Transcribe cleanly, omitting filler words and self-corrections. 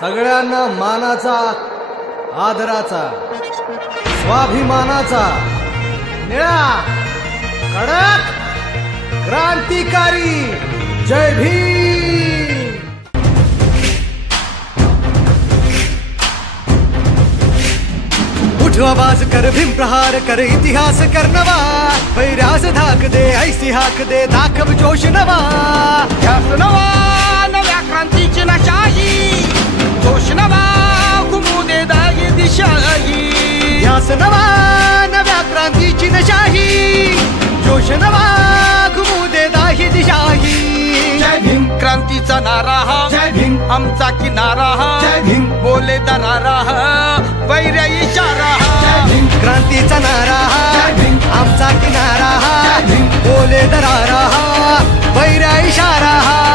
सगळ्यांना मानाचा, आदराचा, स्वाभिमानाचा, निळा, कडक, क्रांतिकारी जय भीम। उठ आवाज कर, भीम प्रहार कर, इतिहास कर नवा, वैरास धाक दे, ऐसी हाक दे, दाखव जोश नवा। ध्यास नवा, नव्या क्रांतीची नशाही, जोश नवा, घुमू दे दाही दिशाही। ध्यास नवा, नव्या क्रांतीची नशाही, जोश नवा, घुमू दे दाही दिशाही। जय भीम क्रांतीचा नारा हा, जय भीम आमचा किनारा हा, जय भीम बोले दरारा हा, वैर्य इशारा हा। जय भीम क्रांतीचा नारा हा, जय भीम आमचा किनारा हा, जय भीम बोले दरारा हा, वैर्य इशारा हा।